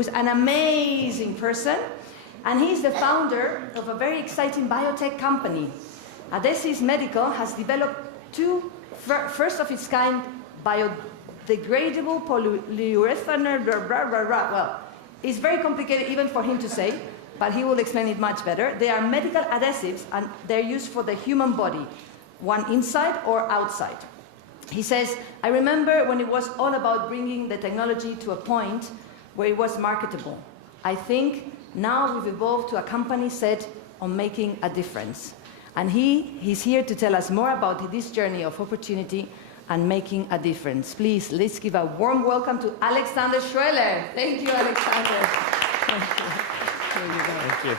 who's an amazing person, and he's the founder of a very exciting biotech company. Adhesives Medical has developed two first-of-its-kind biodegradable polyurethane, well, it's very complicated even for him to say, but he will explain it much better. They are medical adhesives, and they're used for the human body, one inside or outside. He says, I remember when it was all about bringing the technology to a point where it was marketable. I think now we've evolved to a company set on making a difference. And he's here to tell us more about this journey of opportunity and making a difference. Please, let's give a warm welcome to Alexander Schueller. Thank you, Alexander. Thank you.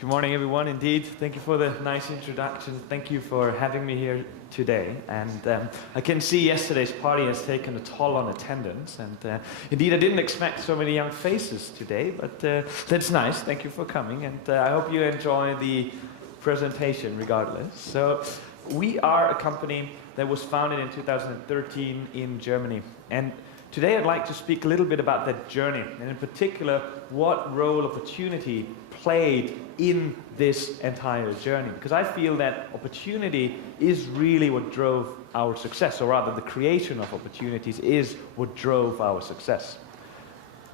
Good morning, everyone. Indeed, thank you for the nice introduction. Thank you for having me here today. And I can see yesterday's party has taken a toll on attendance. And indeed, I didn't expect so many young faces today, but that's nice. Thank you for coming. And I hope you enjoy the presentation regardless. So we are a company that was founded in 2013 in Germany. And today I'd like to speak a little bit about that journey, and in particular, what role opportunity played in this entire journey. Because I feel that opportunity is really what drove our success, or rather the creation of opportunities is what drove our success.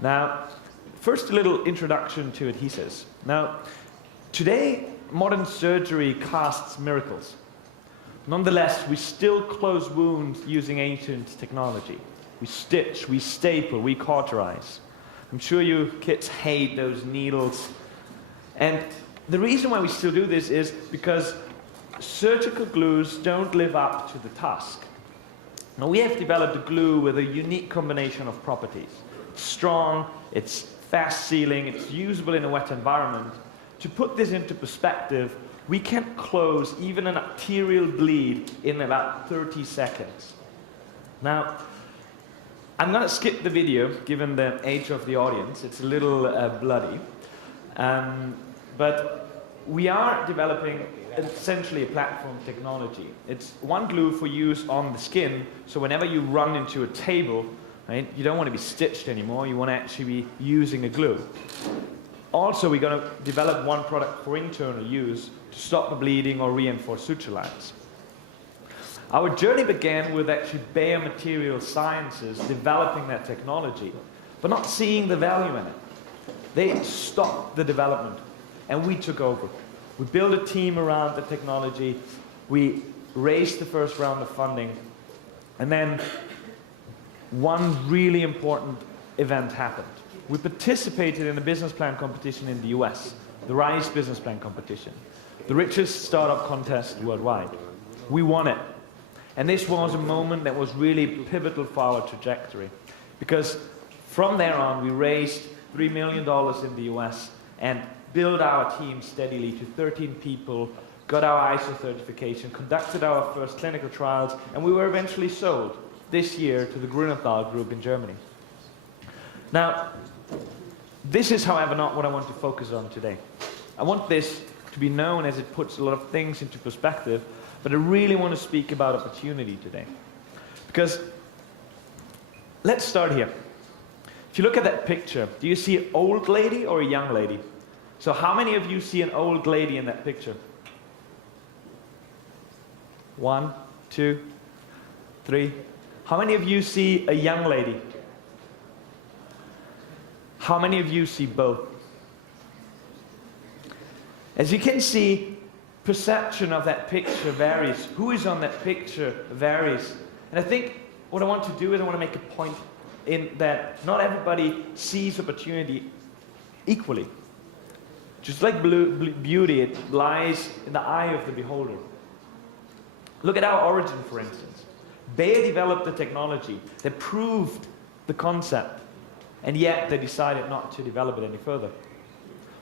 Now, first a little introduction to adhesives. Now, today modern surgery casts miracles. Nonetheless, we still close wounds using ancient technology. We stitch, we staple, we cauterize. I'm sure you kids hate those needles. And the reason why we still do this is because surgical glues don't live up to the task. Now, we have developed a glue with a unique combination of properties. It's strong, it's fast sealing, it's usable in a wet environment. To put this into perspective, we can close even an arterial bleed in about 30 seconds. Now, I'm going to skip the video, given the age of the audience. It's a little bloody. But we are developing essentially a platform technology. It's one glue for use on the skin, so whenever you run into a table, right, you don't want to be stitched anymore, you want to actually be using a glue. Also, we're going to develop one product for internal use to stop the bleeding or reinforce suture lines. Our journey began with actually Bayer Material Sciences developing that technology, but not seeing the value in it. They stopped the development, and we took over. We built a team around the technology, we raised the first round of funding, and then one really important event happened. We participated in a business plan competition in the US, the RISE business plan competition, the richest startup contest worldwide. We won it. And this was a moment that was really pivotal for our trajectory, because from there on we raised $3 million in the US and built our team steadily to 13 people, got our ISO certification, conducted our first clinical trials, and we were eventually sold this year to the Grünenthal Group in Germany. Now, this is, however, not what I want to focus on today. I want this to be known as it puts a lot of things into perspective, but I really want to speak about opportunity today. Because let's start here. If you look at that picture, do you see an old lady or a young lady? So how many of you see an old lady in that picture? 1, 2, 3. How many of you see a young lady? How many of you see both? As you can see, perception of that picture varies. Who is on that picture varies. And I think what I want to do is I want to make a point in that not everybody sees opportunity equally. Just like beauty, it lies in the eye of the beholder. Look at our origin, for instance. Bayer developed the technology that proved the concept, and yet they decided not to develop it any further.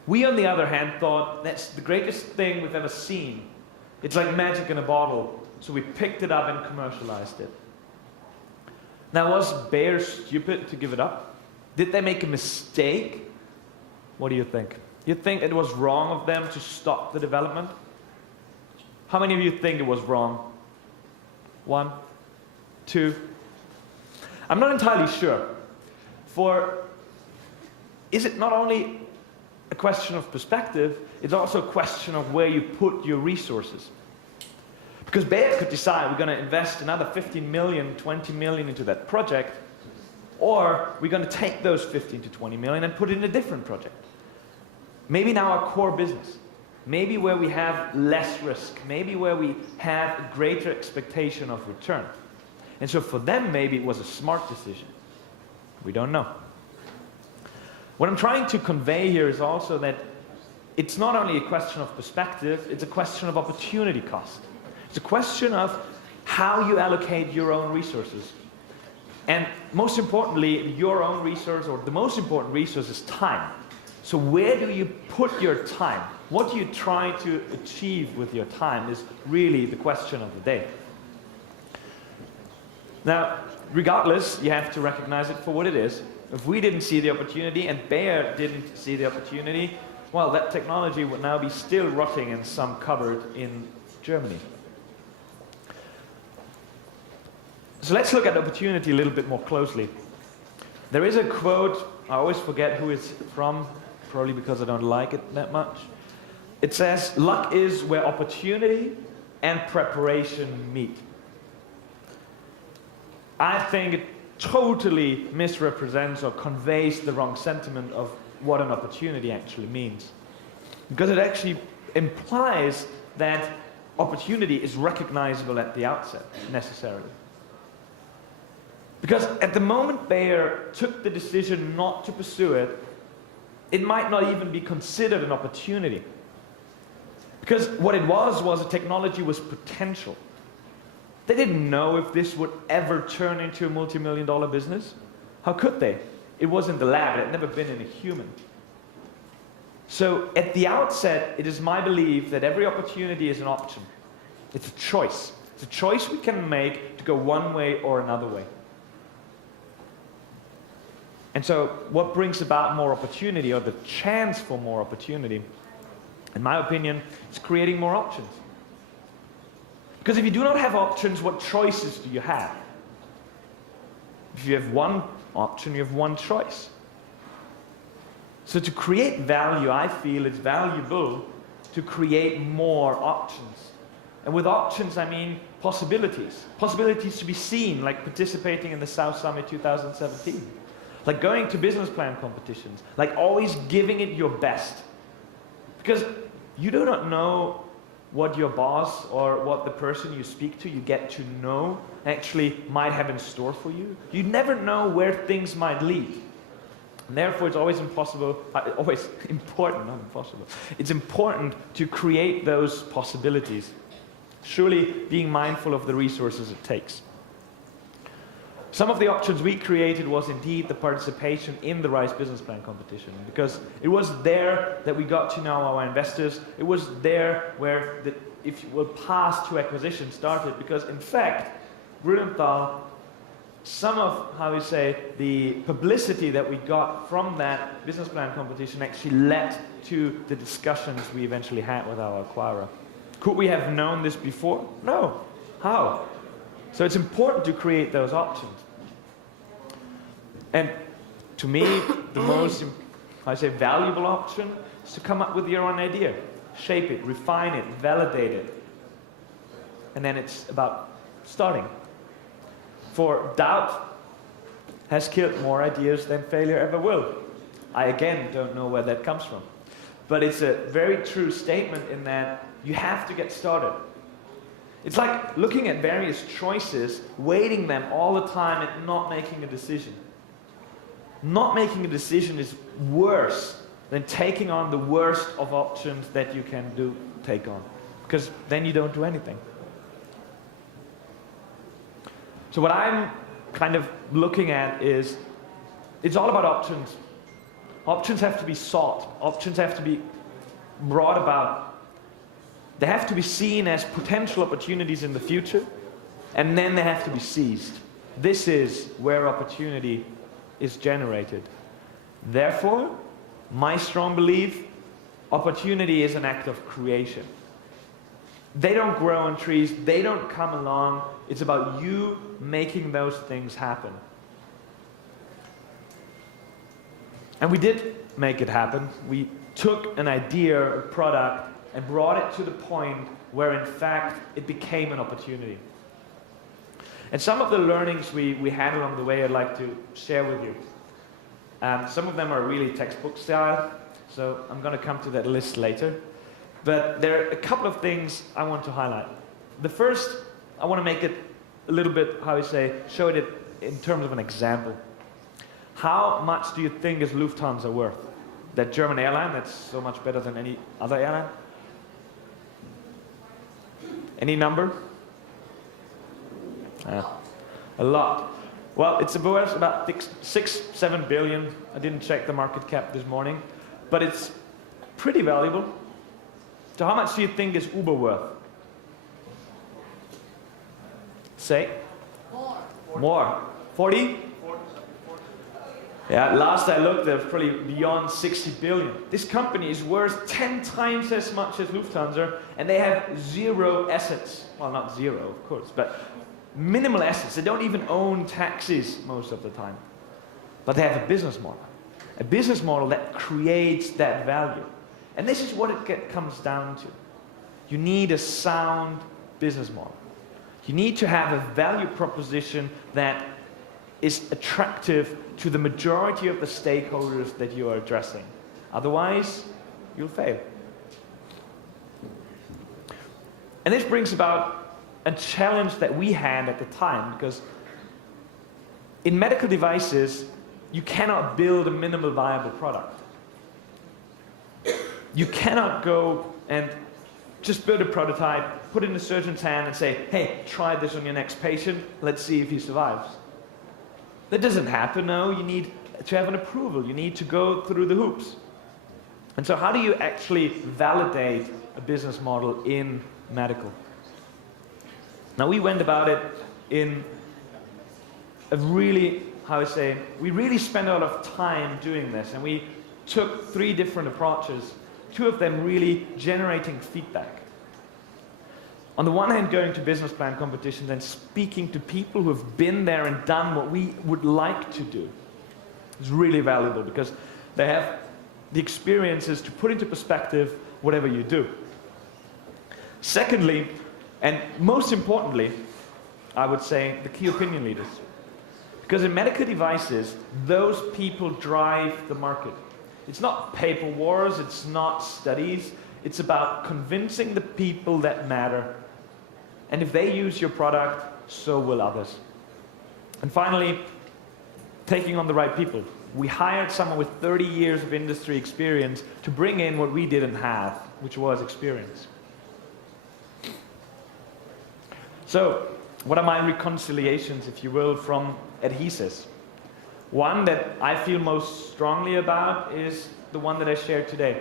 We, on the other hand, thought that's the greatest thing we've ever seen. It's like magic in a bottle, so we picked it up and commercialized it. Now, was Bayer stupid to give it up? Did they make a mistake? What do you think? You think it was wrong of them to stop the development? How many of you think it was wrong? 1, 2. I'm not entirely sure. is it not only a question of perspective, it's also a question of where you put your resources. Because Bayer could decide we're going to invest another 15 million, 20 million into that project, or we're going to take those 15 to 20 million and put it in a different project. Maybe in our core business, maybe where we have less risk, maybe where we have a greater expectation of return. And so for them, maybe it was a smart decision. We don't know. What I'm trying to convey here is also that it's not only a question of perspective, it's a question of opportunity cost. It's a question of how you allocate your own resources. And most importantly, your own resource, or the most important resource, is time. So where do you put your time? What do you try to achieve with your time is really the question of the day. Now, regardless, you have to recognize it for what it is. If we didn't see the opportunity and Bayer didn't see the opportunity, well, that technology would now be still rotting in some cupboard in Germany. So let's look at opportunity a little bit more closely. There is a quote, I always forget who it's from, probably because I don't like it that much. It says, "Luck is where opportunity and preparation meet." I think it totally misrepresents or conveys the wrong sentiment of what an opportunity actually means. Because it actually implies that opportunity is recognizable at the outset, necessarily. Because at the moment Bayer took the decision not to pursue it, it might not even be considered an opportunity. Because what it was a technology with potential. They didn't know if this would ever turn into a multi-million-dollar business. How could they? It was in the lab, it had never been in a human. So at the outset, it is my belief that every opportunity is an option. It's a choice. It's a choice we can make to go one way or another way. And so what brings about more opportunity, or the chance for more opportunity, in my opinion, is creating more options. Because if you do not have options, what choices do you have? If you have one option, you have one choice. So to create value, I feel it's valuable to create more options. And with options, I mean possibilities. Possibilities to be seen, like participating in the South Summit 2017. Like going to business plan competitions. Like always giving it your best. Because you do not know what your boss or what the person you speak to, you get to know, actually might have in store for you. You never know where things might lead. And therefore, it's always important, not impossible. It's important to create those possibilities. Surely being mindful of the resources it takes. Some of the options we created was indeed the participation in the RISE business plan competition, because it was there that we got to know our investors. It was there where the, if you will, path to acquisition started, because in fact, Grünenthal, some of, how we say, the publicity that we got from that business plan competition actually led to the discussions we eventually had with our acquirer. Could we have known this before? No. How? So it's important to create those options. And to me, the most, I say, valuable option is to come up with your own idea. Shape it, refine it, validate it. And then it's about starting. For doubt has killed more ideas than failure ever will. I again don't know where that comes from. But it's a very true statement in that you have to get started. It's like looking at various choices, weighting them all the time and not making a decision. Not making a decision is worse than taking on the worst of options that you can take on. Because then you don't do anything. So what I'm kind of looking at is, it's all about options. Options have to be sought. Options have to be brought about. They have to be seen as potential opportunities in the future, and then they have to be seized. This is where opportunity is generated. Therefore, my strong belief, opportunity is an act of creation. They don't grow on trees, they don't come along. It's about you making those things happen. And we did make it happen. We took an idea, a product, and brought it to the point where in fact it became an opportunity. And some of the learnings we had along the way I'd like to share with you. Some of them are really textbook style, so I'm going to come to that list later. But there are a couple of things I want to highlight. The first, I want to make it a little bit, how you say, show it in terms of an example. How much do you think is Lufthansa worth? That German airline that's so much better than any other airline? Any number? A lot. Well, it's worth about 6-7 billion. I didn't check the market cap this morning, but it's pretty valuable. So how much do you think is Uber worth? Say? More. 40? Yeah, last I looked, they're probably beyond 60 billion. This company is worth 10 times as much as Lufthansa, and they have zero assets. Well, not zero, of course, but minimal assets. They don't even own taxis most of the time. But they have a business model that creates that value. And this is what it comes down to. You need a sound business model. You need to have a value proposition that is attractive to the majority of the stakeholders that you are addressing. Otherwise, you'll fail. And this brings about a challenge that we had at the time, because in medical devices, you cannot build a minimal viable product. You cannot go and just build a prototype, put it in the surgeon's hand and say, hey, try this on your next patient, let's see if he survives. That doesn't happen, no. You need to have an approval. You need to go through the hoops. And so how do you actually validate a business model in medical? Now we went about it in a really, we really spent a lot of time doing this, and we took 3 different approaches, 2 of them really generating feedback. On the one hand, going to business plan competitions and speaking to people who have been there and done what we would like to do is really valuable, because they have the experiences to put into perspective whatever you do. Secondly, and most importantly, I would say the key opinion leaders. Because in medical devices, those people drive the market. It's not paper wars, it's not studies, it's about convincing the people that matter. And if they use your product, so will others. And finally, taking on the right people. We hired someone with 30 years of industry experience to bring in what we didn't have, which was experience. So, what are my reconciliations, if you will, from adhesives? One that I feel most strongly about is the one that I shared today.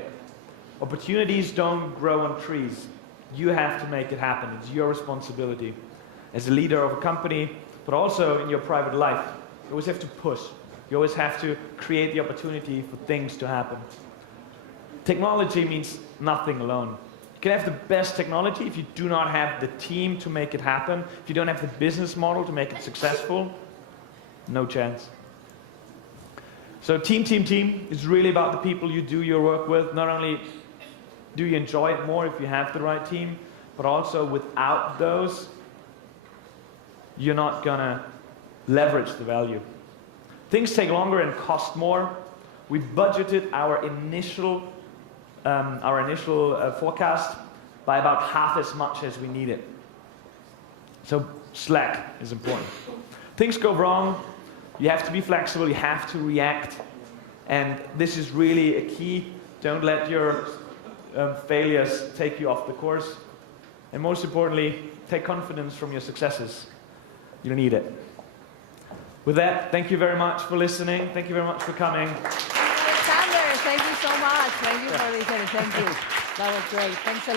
Opportunities don't grow on trees. You have to make it happen. It's your responsibility as a leader of a company, but also in your private life. You always have to push. You always have to create the opportunity for things to happen. Technology means nothing alone. You can have the best technology if you do not have the team to make it happen, if you don't have the business model to make it successful, no chance. So team is really about the people you do your work with. Not only do you enjoy it more if you have the right team, but also without those, you're not gonna leverage the value. Things take longer and cost more. We budgeted our initial forecast by about half as much as we needed. So slack is important. Things go wrong, you have to be flexible, you have to react, and this is really a key. Don't let your failures take you off the course. And most importantly, take confidence from your successes. You need it. With that, thank you very much for listening. Thank you very much for coming. Alexander, thank you so much. Thank you for listening. Thank you. That was great. Thanks a lot.